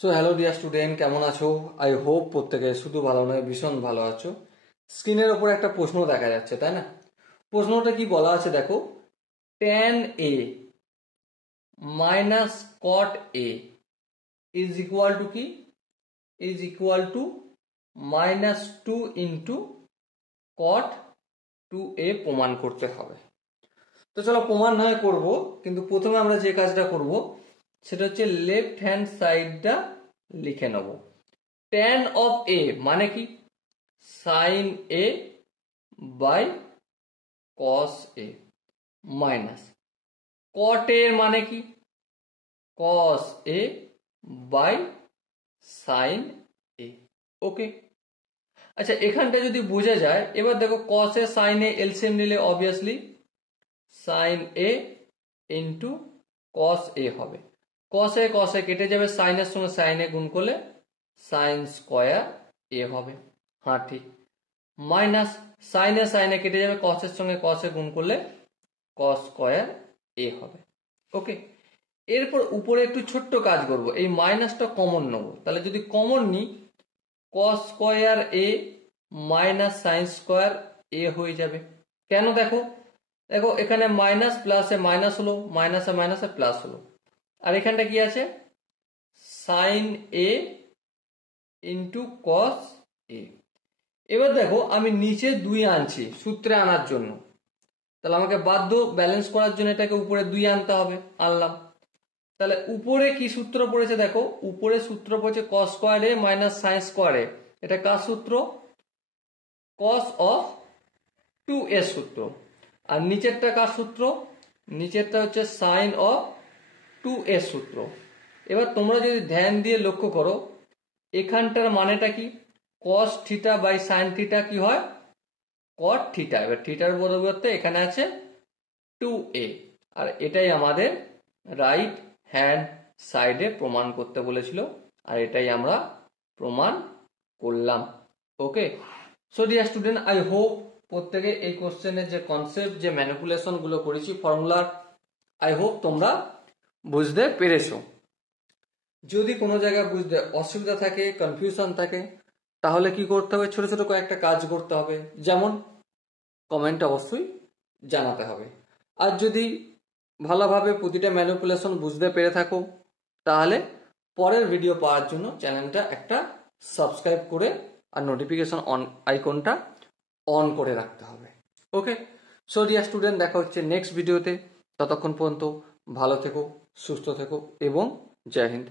So hello dear student, কেমন আছো? I hope প্রত্যেকে শুধু ভালো নয় ভীষণ ভালো আছো। স্ক্রিনের ওপর একটা প্রশ্ন দেখা যাচ্ছে, তাই না? প্রশ্নটা কি বলা আছে দেখো, tan a minus cot a is equal to কি? Is equal to -2 into cot 2a প্রমাণ করতে হবে। তো চলো প্রমাণ নয় করবো, কিন্তু প্রথমে আমরা যে কাজটা করব সেটা হচ্ছে লেফট হ্যান্ড সাইডটা লিখে নেব। tan অফ a মানে কি? sin a by cos a minus cot a এর মানে কি? cos a by sin a। Okay, আচ্ছা এখানটা যদি বোঝা যায়, এবার দেখো cos a sin a LCM নিলে obviously sin a into cos a হবে। cos a কেটে যাবে, sin এর সঙ্গে sin a গুণ করলে sin স্কয়ার a হবে। হ্যাঁ ঠিক, মাইনাস sin a কেটে যাবে, cos এর সঙ্গে cos a গুণ করলে cos স্কয়ার a হবে। ওকে, এরপর উপরে একটু ছোট্ট কাজ করব, এই মাইনাসটা কমন নেব। তাহলে যদি কমন নিই, cos square a minus sin square a হয়ে যাবে। কেন? দেখো দেখো এখানে মাইনাস প্লাসে মাইনাস হলো, মাইনাসে মাইনাসে প্লাস হলো, আর এখানটা কি আছে? sin a into cos a। এবার দেখো আমি নিচে 2 আনছি সূত্রে আনার জন্য, তাহলে আমাকে বাধ্য ব্যালেন্স করার জন্য এটাকে উপরে 2 আনতে হবে, আনলাম। তাহলে উপরে কি সূত্র পড়েছে দেখো, উপরে সূত্র পড়েছে cos square a minus sin square a। এটা কার সূত্র? cos অফ 2a সূত্র। আর নিচেরটা কার সূত্র? নিচেরটা হচ্ছে sin অফ 2a সূত্র। এবার তোমরা যদি ধ্যান দিয়ে লক্ষ্য করো, এখানটার মানেটা কি? cos theta by sin theta কি হয়? cot theta. এবার থিটার পরিবর্তে এখানে আছে 2a, আর এটাই আমাদের রাইট হ্যান্ড সাইডে প্রমাণ করতে বলেছিল, আর এটাই আমরা প্রমাণ করলাম। Okay, so dear student, I hope প্রত্যেকে এই কোশ্চেনের যে কনসেপ্ট, যে ম্যানিপুলেশন গুলো করেছি ফর্মুলার, আই হোপ তোমরা বুঝতে পেরেছো। যদি কোনো জায়গায় বুঝতে অসুবিধা থাকে, কনফিউশন থাকে, তাহলে কি করতে হবে? ছোট ছোট কয়েকটা কাজ করতে হবে, যেমন কমেন্ট অবশ্যই জানাতে হবে। আর যদি ভালোভাবে প্রতিটা ম্যানিপুলেশন বুঝতে পেরে থাকো, তাহলে পরের ভিডিও পাওয়ার জন্য চ্যানেলটা একটা সাবস্ক্রাইব করে আর নোটিফিকেশন অন আইকনটা অন করে রাখতে হবে। ওকে, সো ডিয়ার স্টুডেন্ট, দেখা হচ্ছে নেক্সট ভিডিওতে। ততক্ষণ পর্যন্ত ভালো থেকো, সুস্থ থেকো এবং জয় হিন্দ।